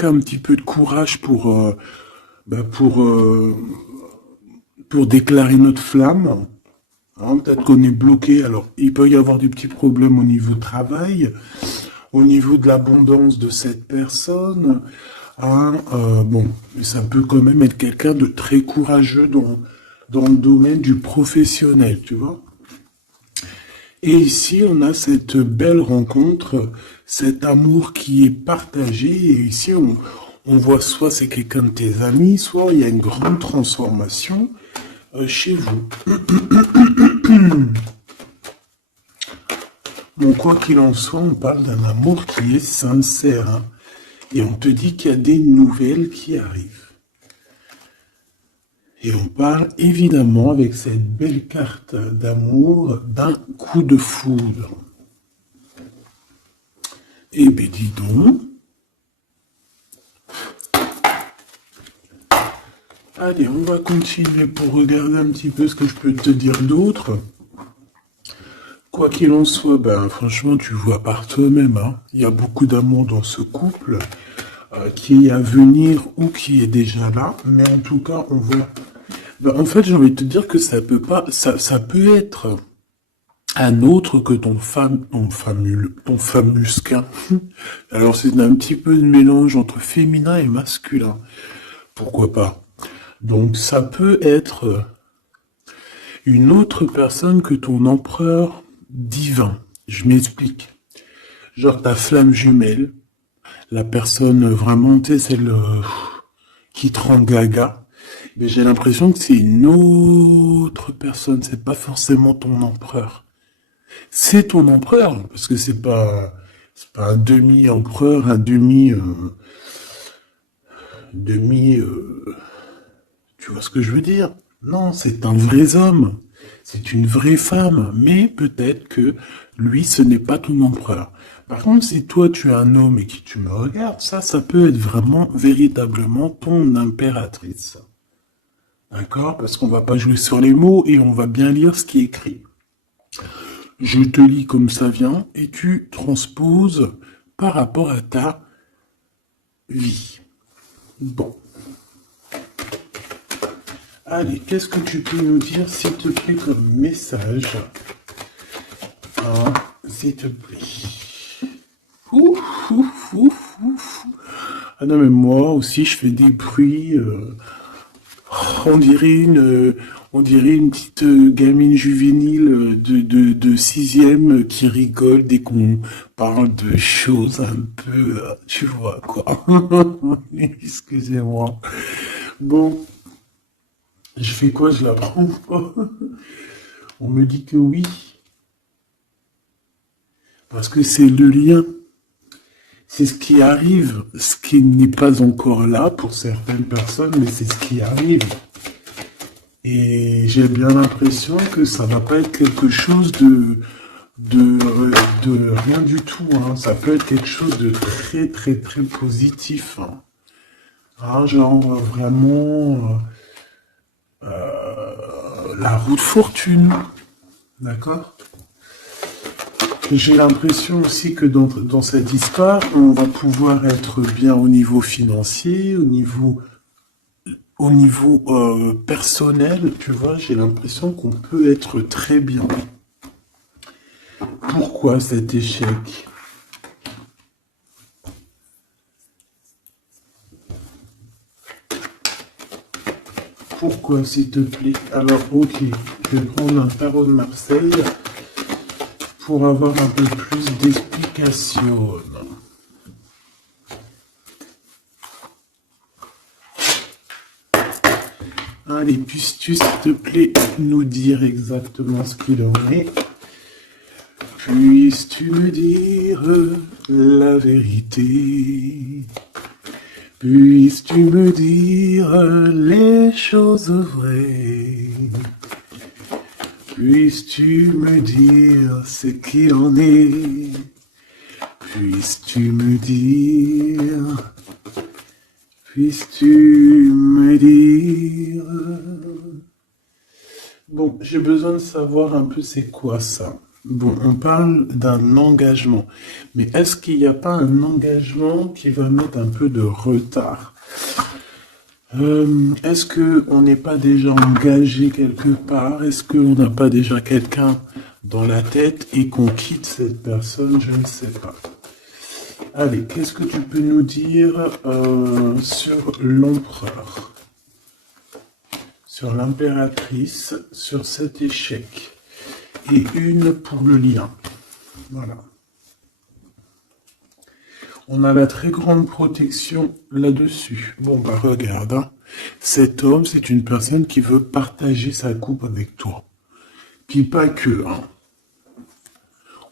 Un petit peu de courage bah, pour déclarer notre flamme. Hein, peut-être qu'on est bloqué. Alors, il peut y avoir des petits problèmes au niveau du travail, au niveau de l'abondance de cette personne. Hein, bon, mais ça peut quand même être quelqu'un de très courageux dans le domaine du professionnel, tu vois. Et ici, on a cette belle rencontre, cet amour qui est partagé. Et ici, on voit soit c'est quelqu'un de tes amis, soit il y a une grande transformation chez vous. Bon, quoi qu'il en soit, on parle d'un amour qui est sincère. Hein, et on te dit qu'il y a des nouvelles qui arrivent. Et on parle évidemment avec cette belle carte d'amour d'un coup de foudre. Eh bien, dis donc. Allez, on va continuer pour regarder un petit peu ce que je peux te dire d'autre. Quoi qu'il en soit, ben franchement, tu vois par toi-même, hein, il y a beaucoup d'amour dans ce couple qui est à venir ou qui est déjà là. Mais en tout cas, on voit. Ben, en fait, j'ai envie de te dire que ça peut pas, ça peut être un autre que ton famusquin. Alors c'est un petit peu de mélange entre féminin et masculin. Pourquoi pas? Donc ça peut être une autre personne que ton empereur divin. Je m'explique. Genre ta flamme jumelle, la personne vraiment, tu sais, celle qui te rend gaga. Mais j'ai l'impression que c'est une autre personne, c'est pas forcément ton empereur. C'est ton empereur, parce que c'est pas un demi-empereur, un demi, tu vois ce que je veux dire? Non, c'est un vrai homme, c'est une vraie femme, mais peut-être que lui, ce n'est pas ton empereur. Par contre, si toi, tu es un homme et que tu me regardes, ça peut être vraiment, véritablement ton impératrice. D'accord? Parce qu'on va pas jouer sur les mots et on va bien lire ce qui est écrit. Je te lis comme ça vient et tu transposes par rapport à ta vie. Bon. Allez, qu'est-ce que tu peux nous dire, s'il te plaît, comme message? Hein, s'il te plaît. Ouf, ouf, ouf, ouf. Ah non, mais moi aussi, je fais des bruits. On dirait on dirait une petite gamine juvénile de sixième qui rigole dès qu'on parle de choses un peu, tu vois quoi. Excusez-moi. Bon, je fais quoi? Je la prends pas. On me dit que oui, parce que c'est le lien. C'est ce qui arrive, ce qui n'est pas encore là pour certaines personnes, mais c'est ce qui arrive. Et j'ai bien l'impression que ça va pas être quelque chose de, de rien du tout. Hein. Ça peut être quelque chose de très très très positif. Hein. Ah, genre vraiment la roue de fortune. D'accord? J'ai l'impression aussi que dans cette histoire, on va pouvoir être bien au niveau financier, au niveau personnel, tu vois, j'ai l'impression qu'on peut être très bien. Pourquoi cet échec? Pourquoi, s'il te plaît? Alors, ok, je vais prendre un tarot de Marseille pour avoir un peu plus d'explications. Allez, puisses-tu, s'il te plaît, nous dire exactement ce qu'il en est? Puisses-tu me dire la vérité? Puisses-tu me dire les choses vraies? Puisses-tu me dire ce qu'il en est? Puisses-tu me dire? Puisses-tu me dire? Bon, j'ai besoin de savoir un peu c'est quoi ça. Bon, on parle d'un engagement. Mais est-ce qu'il n'y a pas un engagement qui va mettre un peu de retard? Est-ce que on n'est pas déjà engagé quelque part? Est-ce qu'on n'a pas déjà quelqu'un dans la tête et qu'on quitte cette personne? Je ne sais pas. Allez, qu'est-ce que tu peux nous dire sur l'empereur, sur l'impératrice, sur cet échec? Et une pour le lien. Voilà. On a la très grande protection là-dessus. Bon, bah regarde, hein. Cet homme, c'est une personne qui veut partager sa coupe avec toi. Puis pas que, hein.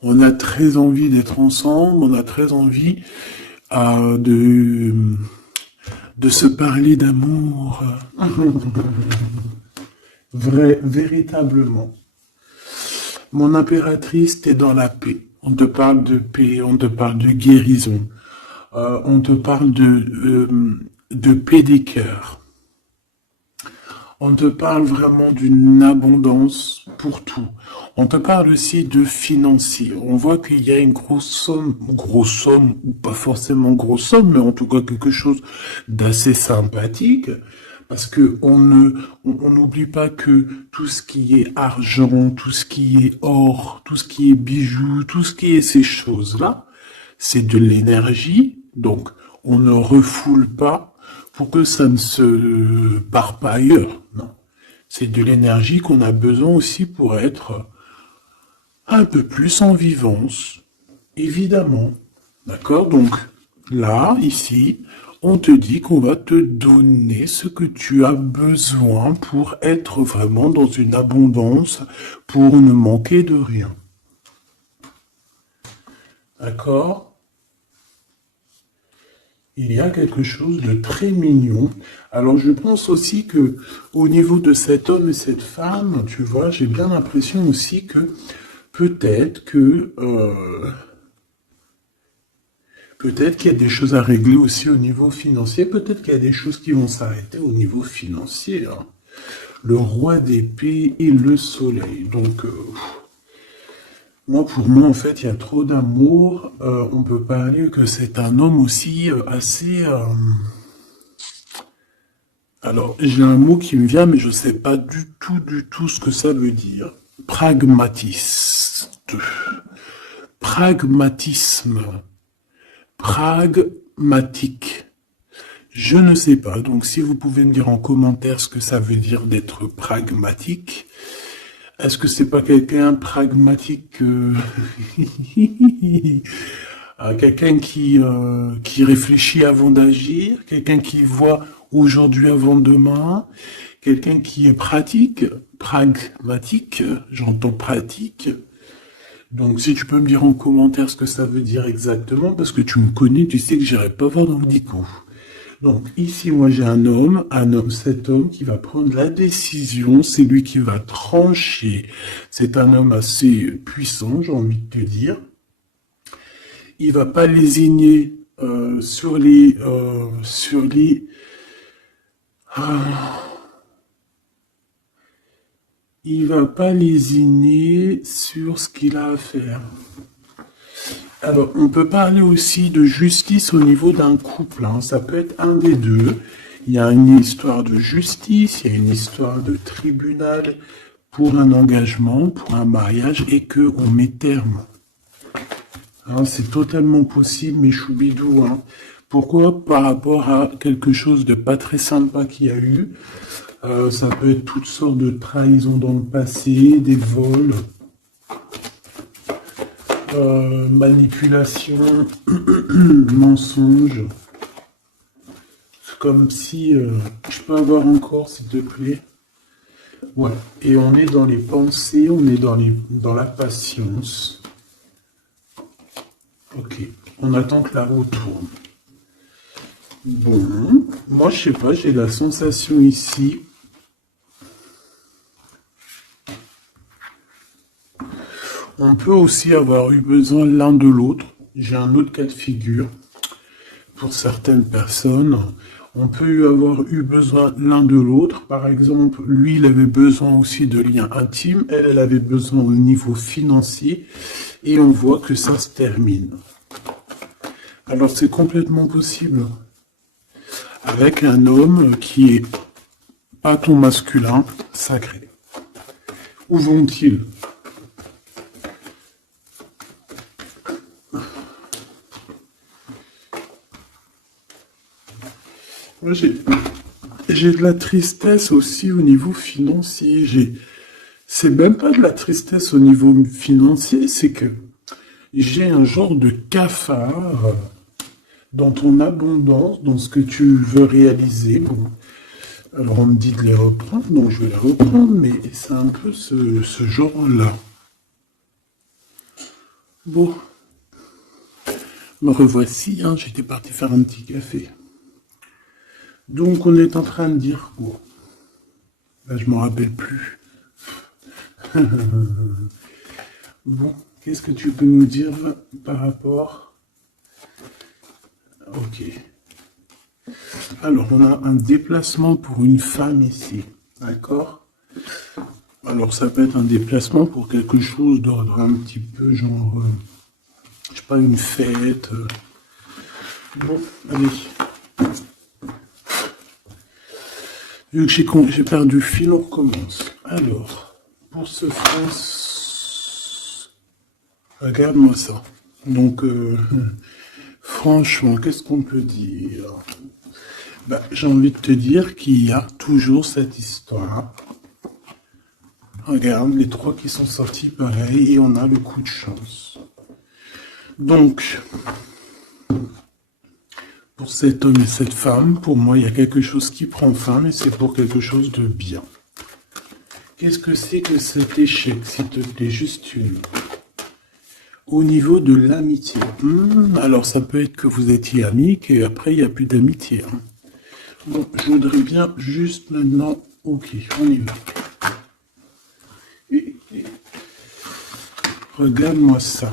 On a très envie d'être ensemble, on a très envie de se parler d'amour. Véritablement. Mon impératrice, t'es dans la paix. On te parle de paix, on te parle de guérison. On te parle de paix des cœurs. On te parle vraiment d'une abondance pour tout. On te parle aussi de financier. On voit qu'il y a une grosse somme, ou pas forcément grosse somme, mais en tout cas quelque chose d'assez sympathique. Parce que on n'oublie pas que tout ce qui est argent, tout ce qui est or, tout ce qui est bijoux, tout ce qui est ces choses-là, c'est de l'énergie. Donc, on ne refoule pas pour que ça ne se part pas ailleurs. Non. C'est de l'énergie qu'on a besoin aussi pour être un peu plus en vivance. Évidemment. D'accord? Donc, là, ici, on te dit qu'on va te donner ce que tu as besoin pour être vraiment dans une abondance, pour ne manquer de rien. D'accord? Il y a quelque chose de très mignon. Alors je pense aussi que au niveau de cet homme et cette femme, tu vois, j'ai bien l'impression aussi que peut-être que peut-être qu'il y a des choses à régler aussi au niveau financier. Peut-être qu'il y a des choses qui vont s'arrêter au niveau financier, hein. Le roi d'épée et le soleil. Donc, moi, pour moi, en fait, il y a trop d'amour. On peut parler que c'est un homme aussi assez... Alors, j'ai un mot qui me vient, mais je ne sais pas du tout ce que ça veut dire. Pragmatiste. Pragmatisme. Pragmatique. Je ne sais pas. Donc, si vous pouvez me dire en commentaire ce que ça veut dire d'être pragmatique. Est-ce que c'est pas quelqu'un pragmatique, quelqu'un qui réfléchit avant d'agir, quelqu'un qui voit aujourd'hui avant demain, quelqu'un qui est pratique, pragmatique, j'entends pratique. Donc si tu peux me dire en commentaire ce que ça veut dire exactement, parce que tu me connais, tu sais que j'irai pas voir dans le dico. Donc ici, moi j'ai un homme, cet homme qui va prendre la décision, c'est lui qui va trancher. C'est un homme assez puissant, j'ai envie de te dire. Il va pas lésigner sur les il va pas lésiner sur ce qu'il a à faire. Alors, on peut parler aussi de justice au niveau d'un couple, hein. Ça peut être un des deux. Il y a une histoire de justice, il y a une histoire de tribunal pour un engagement, pour un mariage, et que on met terme. Hein, c'est totalement possible, mes choubidous, hein. Pourquoi? Par rapport à quelque chose de pas très sympa qu'il y a eu. Ça peut être toutes sortes de trahisons dans le passé, des vols, manipulation, mensonge. C'est comme si... je peux avoir encore, s'il te plaît. Ouais. Et on est dans les pensées, on est dans la patience. Ok. On attend que la roue tourne. Bon. Moi, je sais pas, j'ai la sensation ici. On peut aussi avoir eu besoin l'un de l'autre. J'ai un autre cas de figure. Pour certaines personnes, On peut avoir eu besoin l'un de l'autre. Par exemple, lui, il avait besoin aussi de liens intimes. Elle avait besoin au niveau financier. Et on voit que ça se termine. Alors, c'est complètement possible. Avec un homme qui est pas ton masculin sacré. Où vont-ils? Moi, j'ai de la tristesse aussi au niveau financier. C'est même pas de la tristesse au niveau financier, c'est que j'ai un genre de cafard dans ton abondance, dans ce que tu veux réaliser. Bon. Alors on me dit de les reprendre, donc je vais les reprendre, mais c'est un peu ce genre-là. Bon, me revoici, hein, j'étais parti faire un petit café. Donc on est en train de dire quoi? Là, je m'en rappelle plus. Bon, qu'est-ce que tu peux nous dire par rapport? Ok. Alors, on a un déplacement pour une femme ici. D'accord? Alors, ça peut être un déplacement pour quelque chose d'ordre un petit peu genre, je sais pas, une fête. Bon, allez. Vu que j'ai perdu le fil, on recommence. Alors, pour ce France, regarde-moi ça. Donc, franchement, qu'est-ce qu'on peut dire? Bah, j'ai envie de te dire qu'il y a toujours cette histoire. Regarde, les trois qui sont sortis pareil, et on a le coup de chance. Donc, pour cet homme et cette femme, pour moi, il y a quelque chose qui prend fin, mais c'est pour quelque chose de bien. Qu'est-ce que c'est que cet échec, s'il te plaît, juste une? Au niveau de l'amitié. Alors, ça peut être que vous étiez amis, et après, il n'y a plus d'amitié. Hein. Bon, je voudrais bien juste maintenant... Ok, on y va. Regarde-moi ça.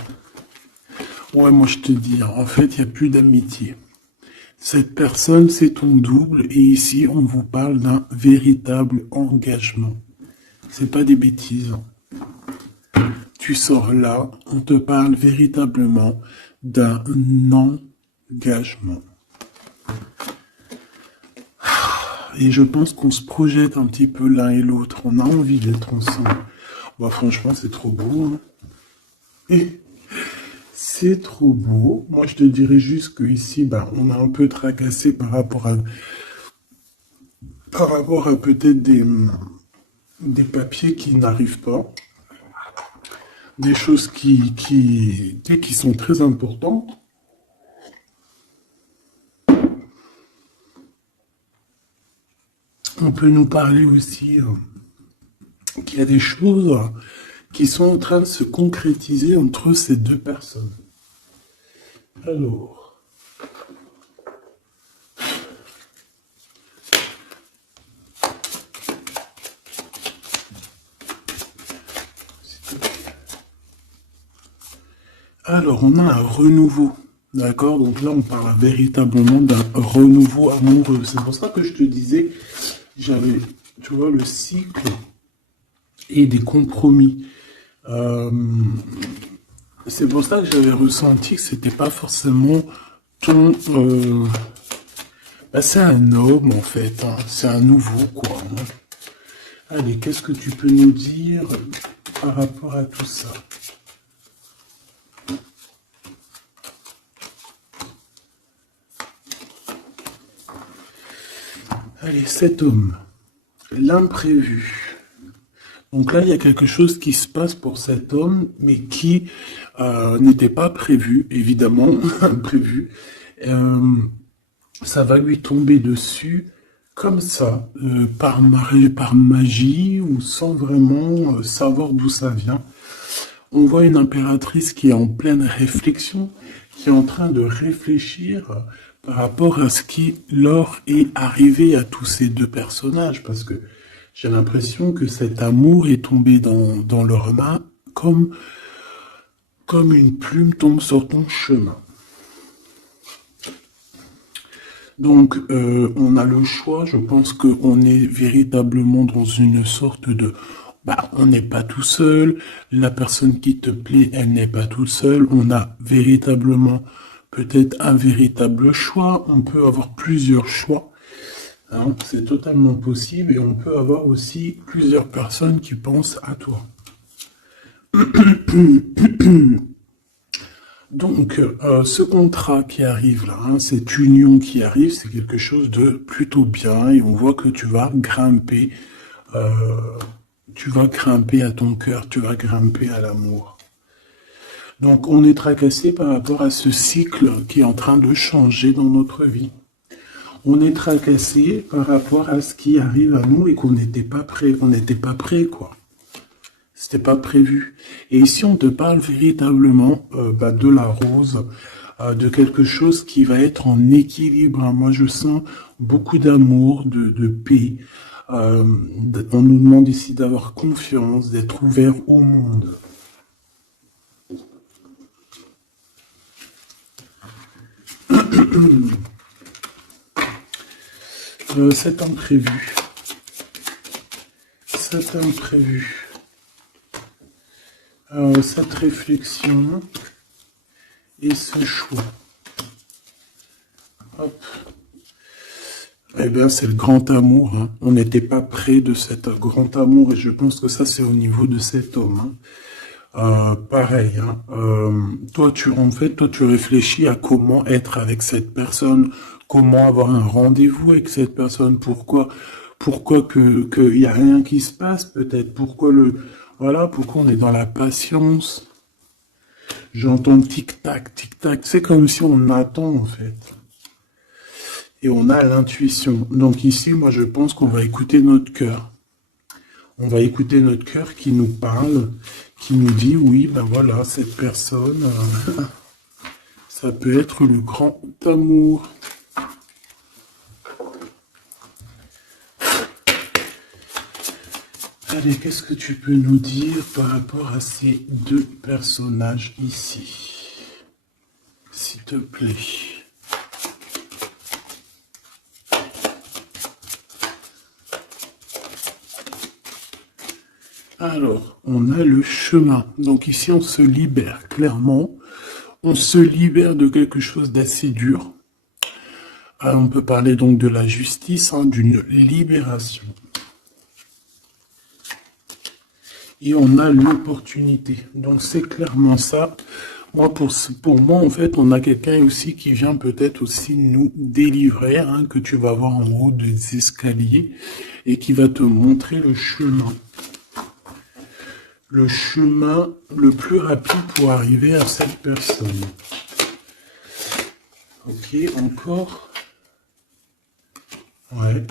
Ouais, moi je te dis, en fait, il n'y a plus d'amitié. Cette personne, c'est ton double, et ici, on vous parle d'un véritable engagement. C'est pas des bêtises. Tu sors là, on te parle véritablement d'un engagement. Et je pense qu'on se projette un petit peu l'un et l'autre. On a envie d'être ensemble. Bah, franchement, c'est trop beau. Hein. Et c'est trop beau. Moi, je te dirais juste qu'ici, bah, on a un peu tracassé par rapport à peut-être des papiers qui n'arrivent pas. Des choses qui sont très importantes. On peut nous parler aussi qu'il y a des choses qui sont en train de se concrétiser entre ces deux personnes. Alors, on a un renouveau. D'accord? Donc là, on parle véritablement d'un renouveau amoureux. C'est pour ça que je te disais, j'avais, tu vois, le cycle et des compromis. C'est pour ça que j'avais ressenti que c'était pas forcément ton... Bah, c'est un homme, en fait. Hein. C'est un nouveau, quoi. Hein. Allez, qu'est-ce que tu peux nous dire par rapport à tout ça? Allez, cet homme, l'imprévu. Donc là, il y a quelque chose qui se passe pour cet homme, mais qui n'était pas prévu, évidemment, imprévu. Ça va lui tomber dessus comme ça, par magie, ou sans vraiment savoir d'où ça vient. On voit une impératrice qui est en pleine réflexion, qui est en train de réfléchir par rapport à ce qui leur est arrivé à tous ces deux personnages, parce que j'ai l'impression que cet amour est tombé dans leurs mains comme une plume tombe sur ton chemin. Donc, on a le choix. Je pense qu'on est véritablement dans une sorte de... Bah, on n'est pas tout seul. La personne qui te plaît, elle n'est pas toute seule. On a véritablement peut-être un véritable choix. On peut avoir plusieurs choix. Hein, c'est totalement possible. Et on peut avoir aussi plusieurs personnes qui pensent à toi. Donc, ce contrat qui arrive là, hein, cette union qui arrive, c'est quelque chose de plutôt bien et on voit que euh, tu vas grimper à ton cœur, tu vas grimper à l'amour. Donc, on est tracassé par rapport à ce cycle qui est en train de changer dans notre vie. On est tracassé par rapport à ce qui arrive à nous et qu'on n'était pas prêt, quoi. C'était pas prévu. Et ici, on te parle véritablement de la rose, de quelque chose qui va être en équilibre. Moi, je sens beaucoup d'amour, de paix. On nous demande ici d'avoir confiance, d'être ouvert au monde. C'est imprévu. C'est imprévu. Cette réflexion et ce choix. Hop. Eh bien, c'est le grand amour. Hein. On n'était pas près de cet grand amour et je pense que ça, c'est au niveau de cet homme. Hein. Pareil. Hein. Toi, tu réfléchis à comment être avec cette personne, comment avoir un rendez-vous avec cette personne. Pourquoi que y a rien qui se passe peut-être. Pourquoi on est dans la patience. J'entends tic-tac, tic-tac. C'est comme si on attend, en fait. Et on a l'intuition. Donc ici, moi, je pense qu'on va écouter notre cœur. On va écouter notre cœur qui nous parle, qui nous dit, oui, ben voilà, cette personne, ça peut être le grand amour. Allez, qu'est-ce que tu peux nous dire par rapport à ces deux personnages ici? S'il te plaît. Alors, on a le chemin. Donc ici, on se libère, clairement. On se libère de quelque chose d'assez dur. Alors, on peut parler donc de la justice, hein, d'une libération. Et on a l'opportunité. Donc c'est clairement ça. Moi, pour moi, en fait, on a quelqu'un aussi qui vient peut-être aussi nous délivrer, hein, que tu vas voir en haut des escaliers, et qui va te montrer le chemin. Le chemin le plus rapide pour arriver à cette personne. Ok, encore. Ouais.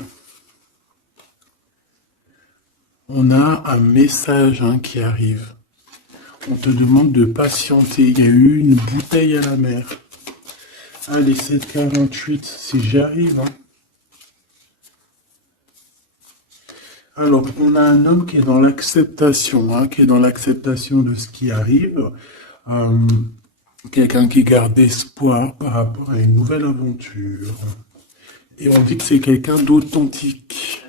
On a un message, hein, qui arrive. On te demande de patienter. Il y a eu une bouteille à la mer. Allez, 7,48, si j'y arrive. Hein. Alors, on a un homme qui est dans l'acceptation, hein, qui est dans l'acceptation de ce qui arrive. Quelqu'un qui garde espoir par rapport à une nouvelle aventure. Et on dit que c'est quelqu'un d'authentique.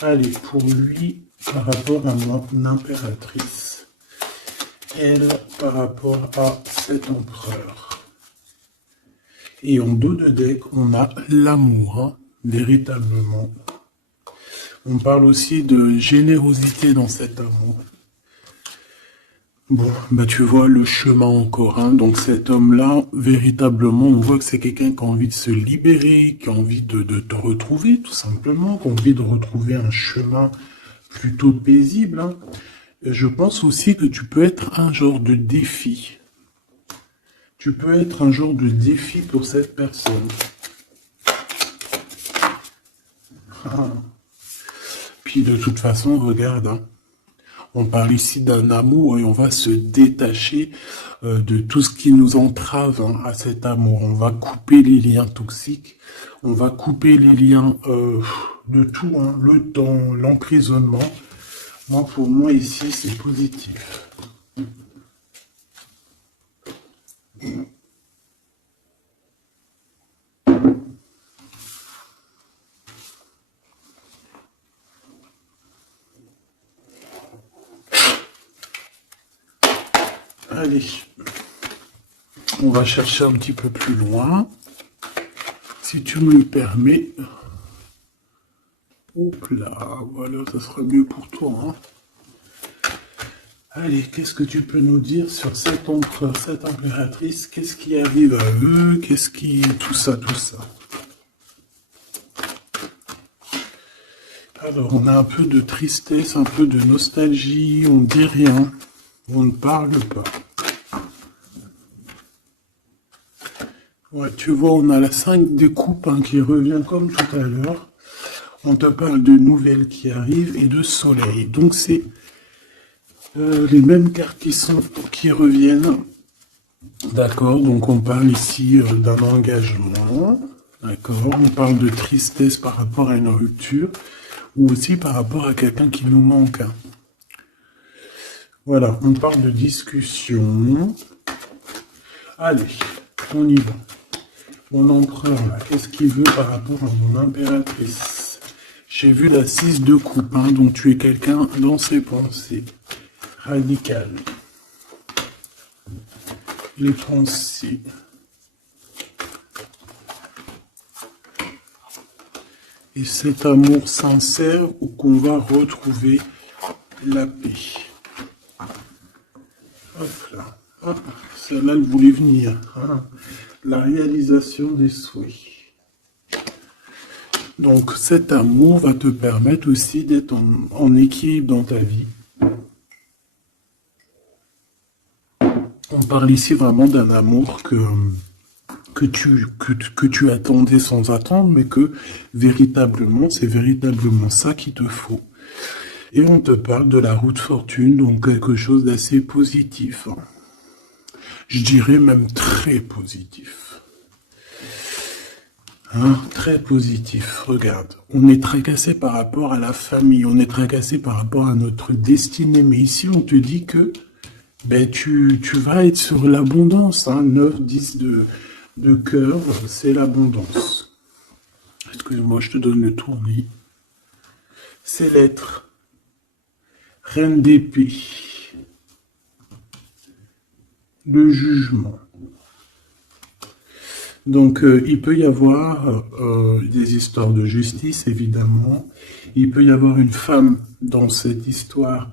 Allez, pour lui, par rapport à mon impératrice. Elle, par rapport à cet empereur. Et en dos de deck, on a l'amour, hein, véritablement. On parle aussi de générosité dans cet amour. Bon, bah tu vois le chemin encore, hein. Donc cet homme-là, véritablement, on voit que c'est quelqu'un qui a envie de se libérer, qui a envie de te retrouver, tout simplement, qui a envie de retrouver un chemin plutôt paisible. Hein. Et je pense aussi que tu peux être un genre de défi. Tu peux être un genre de défi pour cette personne. Puis de toute façon, regarde, hein. On parle ici d'un amour et on va se détacher de tout ce qui nous entrave, hein, à cet amour. On va couper les liens toxiques, on va couper les liens de tout, hein, le temps, l'emprisonnement. Moi, pour moi, ici, c'est positif. Allez, on va chercher un petit peu plus loin. Si tu me le permets. Hop là, voilà, ça sera mieux pour toi. Hein. Allez, qu'est-ce que tu peux nous dire sur cet empereur, cette impératrice? Qu'est-ce qui arrive à eux? Qu'est-ce qui... Tout ça, tout ça. Alors, on a un peu de tristesse, un peu de nostalgie, on ne dit rien, on ne parle pas. Ouais, tu vois, on a la 5 de coupe hein, qui revient comme tout à l'heure. On te parle de nouvelles qui arrivent et de soleil. Donc, c'est les mêmes cartes qui reviennent. D'accord, donc on parle ici d'un engagement. D'accord, on parle de tristesse par rapport à une rupture. Ou aussi par rapport à quelqu'un qui nous manque. Voilà, on parle de discussion. Allez, on y va. Mon empereur, là, qu'est-ce qu'il veut par rapport à mon impératrice? J'ai vu la 6 de coupe, hein, donc tu es quelqu'un dans ses pensées. Radical. Les pensées. Et cet amour sincère où qu'on va retrouver la paix. Hop là. Ah, celle-là, elle voulait venir. Hein. La réalisation des souhaits. Donc cet amour va te permettre aussi d'être en équilibre dans ta vie. On parle ici vraiment d'un amour que tu attendais sans attendre, mais que véritablement, c'est véritablement ça qu'il te faut. Et on te parle de la route fortune, donc quelque chose d'assez positif. Je dirais même très positif. Hein, très positif. Regarde, on est tracassé par rapport à la famille, on est tracassé par rapport à notre destinée, mais ici on te dit que ben, tu vas être sur l'abondance. Hein, 9, 10 de cœur, c'est l'abondance. Excuse-moi, je te donne le tournis. C'est l'être. Reine d'épée. Le jugement. Donc, il peut y avoir des histoires de justice, évidemment. Il peut y avoir une femme dans cette histoire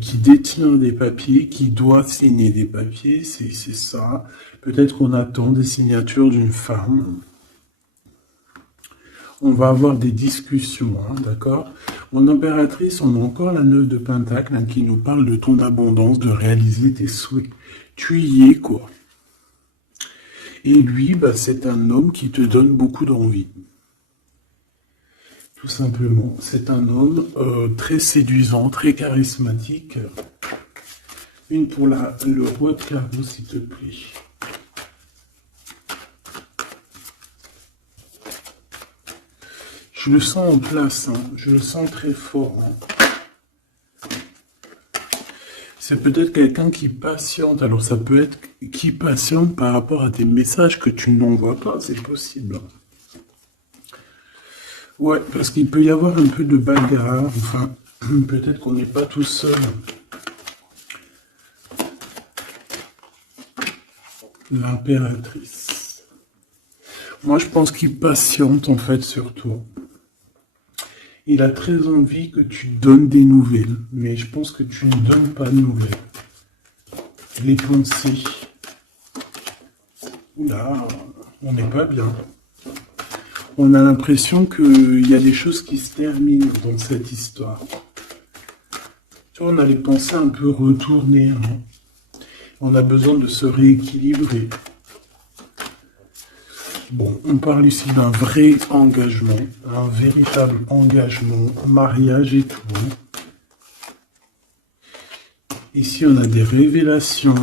qui détient des papiers, qui doit signer des papiers, c'est ça. Peut-être qu'on attend des signatures d'une femme. On va avoir des discussions, hein, d'accord? Mon impératrice, on a encore la 9 de Pentacle hein, qui nous parle de ton abondance, de réaliser tes souhaits. Tu y es, quoi. Et lui, bah, c'est un homme qui te donne beaucoup d'envie. Tout simplement. C'est un homme très séduisant, très charismatique. Une pour le roi de carreau, s'il te plaît. Je le sens en place, hein. Je le sens très fort. Hein. C'est peut-être quelqu'un qui patiente. Alors ça peut être qui patiente par rapport à des messages que tu n'envoies pas, c'est possible. Ouais, parce qu'il peut y avoir un peu de bagarre. Enfin, peut-être qu'on n'est pas tout seul. L'impératrice. Moi, je pense qu'il patiente en fait surtout. Il a très envie que tu donnes des nouvelles, mais je pense que tu ne donnes pas de nouvelles. Les pensées. Oula, on n'est pas bien. On a l'impression qu'il y a des choses qui se terminent dans cette histoire. Tu vois, on a les pensées un peu retournées. Hein. On a besoin de se rééquilibrer. Bon, on parle ici d'un vrai engagement, un véritable engagement, mariage et tout. Ici, on a des révélations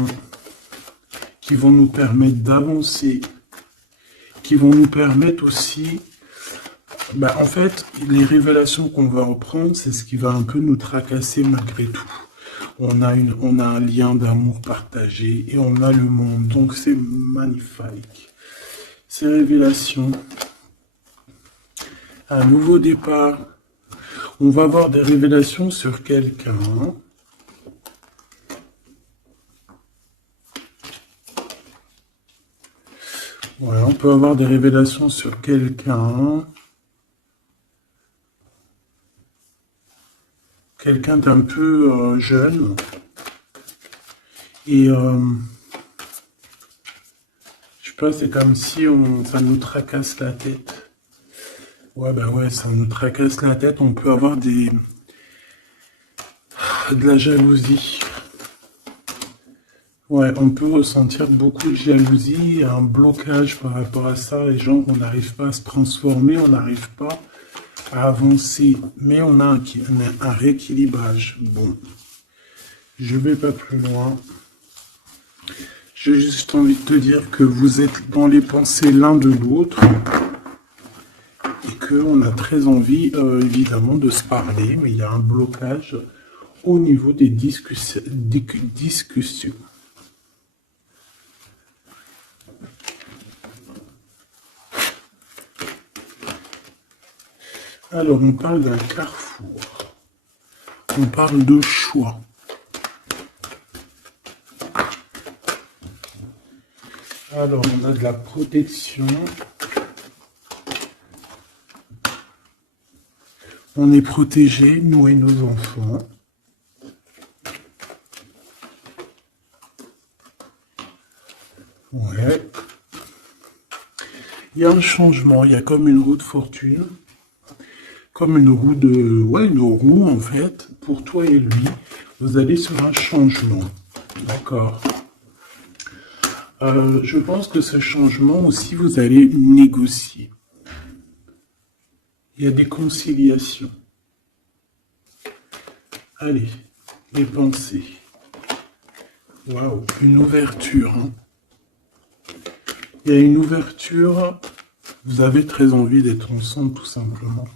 qui vont nous permettre d'avancer, qui vont nous permettre aussi... Bah, en fait, les révélations qu'on va reprendre, c'est ce qui va un peu nous tracasser malgré tout. On a un lien d'amour partagé et on a le monde, donc c'est magnifique. Ces révélations, un nouveau départ, on va avoir des révélations sur quelqu'un. Ouais, on peut avoir des révélations sur quelqu'un. Quelqu'un d'un peu jeune. Et je sais pas, c'est comme si ça nous tracasse la tête. Ouais, bah ouais, ça nous tracasse la tête. On peut avoir de la jalousie. Ouais, on peut ressentir beaucoup de jalousie, un blocage par rapport à ça. Les gens, on n'arrive pas à se transformer, on n'arrive pas à avancer. Mais on a un rééquilibrage. Bon, je vais pas plus loin. J'ai juste envie de te dire que vous êtes dans les pensées l'un de l'autre et qu'on a très envie, évidemment, de se parler, mais il y a un blocage au niveau des discussions. Alors, on parle d'un carrefour. On parle de choix. Alors, on a de la protection. On est protégé, nous et nos enfants. Ouais. Il y a un changement, il y a comme une roue de fortune. Comme une roue de... Ouais, une roue, en fait, pour toi et lui. Vous allez sur un changement. D'accord. Je pense que ce changement aussi, vous allez négocier. Il y a des conciliations. Allez, les pensées. Waouh, une ouverture. Hein. Il y a une ouverture. Vous avez très envie d'être ensemble, tout simplement.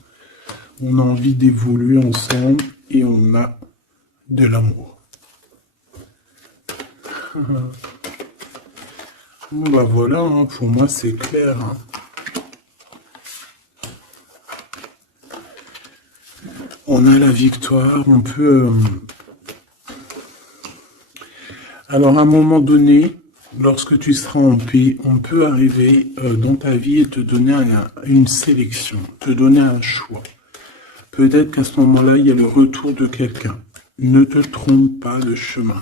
On a envie d'évoluer ensemble et on a de l'amour. Bon bah voilà, hein, pour moi c'est clair. Hein. On a la victoire, on peut... Alors à un moment donné, lorsque tu seras en paix, on peut arriver dans ta vie et te donner une sélection, te donner un choix. Peut-être qu'à ce moment-là, il y a le retour de quelqu'un. Ne te trompe pas de chemin.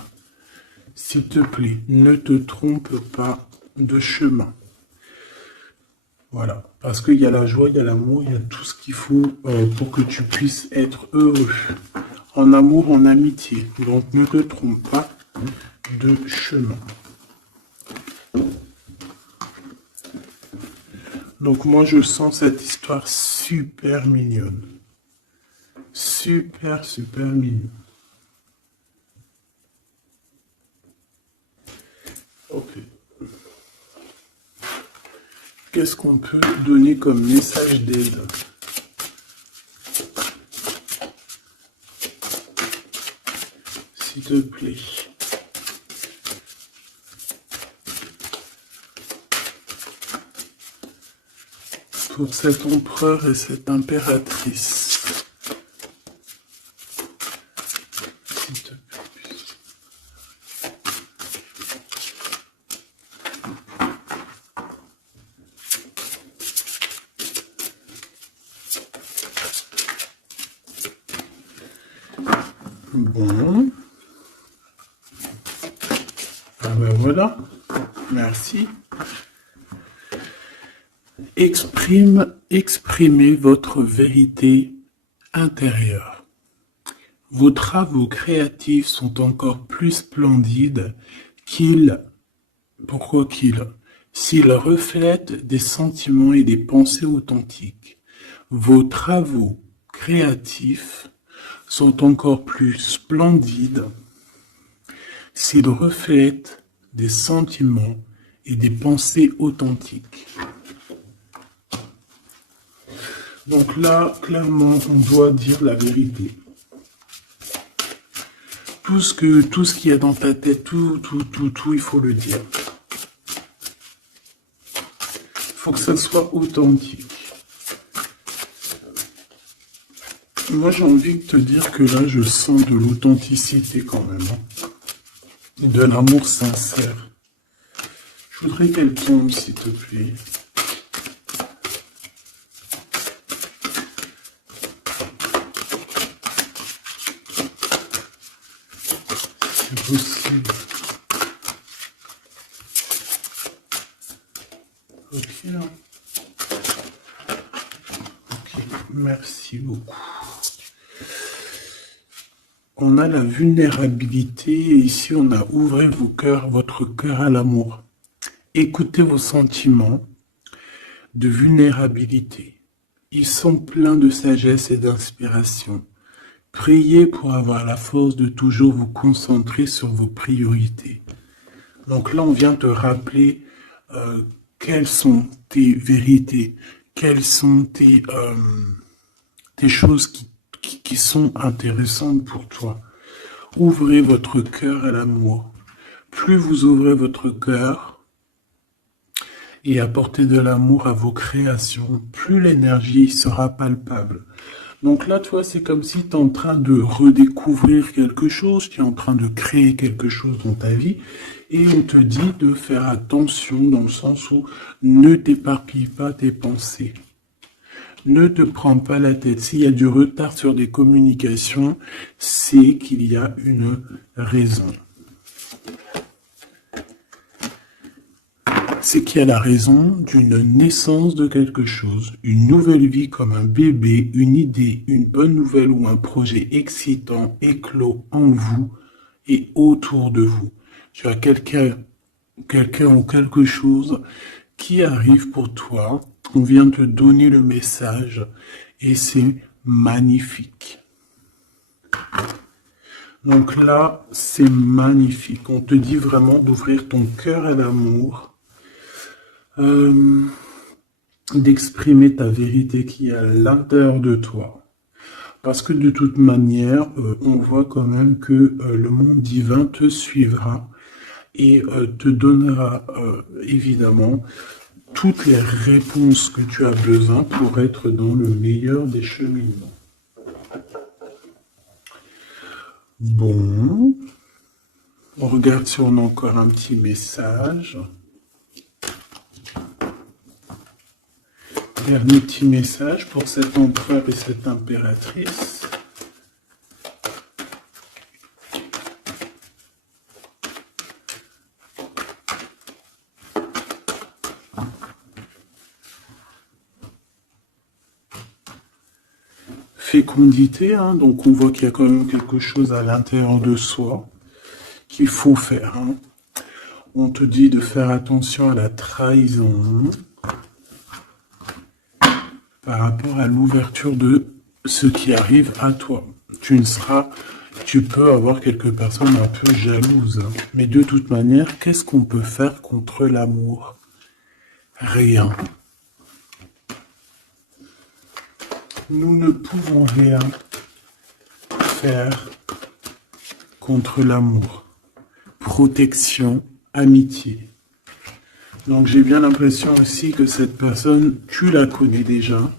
S'il te plaît, ne te trompe pas de chemin. Voilà. Parce qu'il y a la joie, il y a l'amour, il y a tout ce qu'il faut pour que tu puisses être heureux. En amour, en amitié. Donc ne te trompe pas de chemin. Donc moi, je sens cette histoire super mignonne. Super, super mignon. Ok. Qu'est-ce qu'on peut donner comme message d'aide? S'il te plaît. Pour cet empereur et cette impératrice. S'il te plaît. Bon. Ah ben voilà. Merci. Exprimez votre vérité intérieure. Vos travaux créatifs sont encore plus splendides s'ils reflètent des sentiments et des pensées authentiques. Vos travaux créatifs sont encore plus splendides s'ils reflètent des sentiments et des pensées authentiques. Donc là, clairement, on doit dire la vérité. Tout ce qu'il y a dans ta tête, tout, il faut le dire. Il faut que ça soit authentique. Moi, j'ai envie de te dire que là, je sens de l'authenticité quand même. Hein. De l'amour sincère. Je Je voudrais qu'elle tombe, s'il te plaît. C'est possible. Ok, là. Ok, merci beaucoup. On a la vulnérabilité, et ici on a ouvrez votre cœur à l'amour. Écoutez vos sentiments de vulnérabilité. Ils sont pleins de sagesse et d'inspiration. Priez pour avoir la force de toujours vous concentrer sur vos priorités. Donc là, on vient te rappeler quelles sont tes vérités, quelles sont tes choses qui sont intéressantes pour toi. Ouvrez votre cœur à l'amour. Plus vous ouvrez votre cœur et apportez de l'amour à vos créations, plus l'énergie sera palpable. Donc là, toi, c'est comme si tu es en train de redécouvrir quelque chose, tu es en train de créer quelque chose dans ta vie, et on te dit de faire attention dans le sens où ne t'éparpille pas tes pensées. Ne te prends pas la tête. S'il y a du retard sur des communications, c'est qu'il y a une raison. C'est qu'il y a la raison d'une naissance de quelque chose, une nouvelle vie comme un bébé, une idée, une bonne nouvelle ou un projet excitant éclos en vous et autour de vous. Tu as quelqu'un ou quelque chose qui arrive pour toi. On vient te donner le message et c'est magnifique. Donc là, c'est magnifique. On te dit vraiment d'ouvrir ton cœur à l'amour. D'exprimer ta vérité qui est à l'intérieur de toi. Parce que de toute manière, on voit quand même que le monde divin te suivra et te donnera évidemment toutes les réponses que tu as besoin pour être dans le meilleur des cheminements. Bon, on regarde si on a encore un petit message. Dernier petit message pour cet empereur et cette impératrice. Fécondité, hein, donc on voit qu'il y a quand même quelque chose à l'intérieur de soi qu'il faut faire. Hein. On te dit de faire attention à la trahison. Par rapport à l'ouverture de ce qui arrive à toi. Tu peux avoir quelques personnes un peu jalouses. Hein. Mais de toute manière, qu'est-ce qu'on peut faire contre l'amour? Rien. Nous ne pouvons rien faire contre l'amour. Protection, amitié. Donc j'ai bien l'impression aussi que cette personne, tu la connais déjà.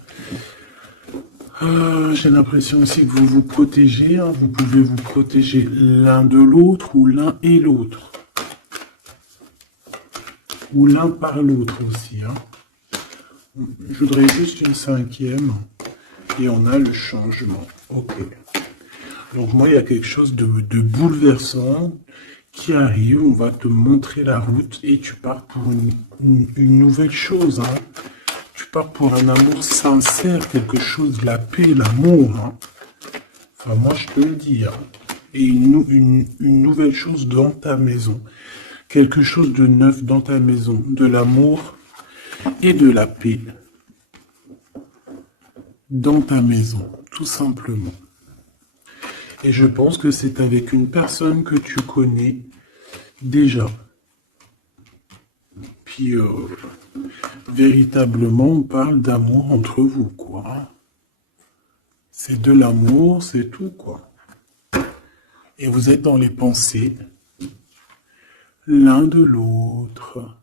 J'ai l'impression aussi que vous vous protégez. Hein. Vous pouvez vous protéger l'un de l'autre ou l'un et l'autre. Ou l'un par l'autre aussi. Hein. Je voudrais juste une cinquième. Et on a le changement. Ok. Donc moi, il y a quelque chose de bouleversant qui arrive, on va te montrer la route et tu pars pour une nouvelle chose. Hein. Tu pars pour un amour sincère, quelque chose de la paix, l'amour. Hein. Enfin, moi, je te le dis. Hein. Et une nouvelle chose dans ta maison. Quelque chose de neuf dans ta maison. De l'amour et de la paix. Dans ta maison, tout simplement. Et je pense que c'est avec une personne que tu connais déjà. Puis, véritablement, on parle d'amour entre vous, quoi. C'est de l'amour, c'est tout, quoi. Et vous êtes dans les pensées l'un de l'autre.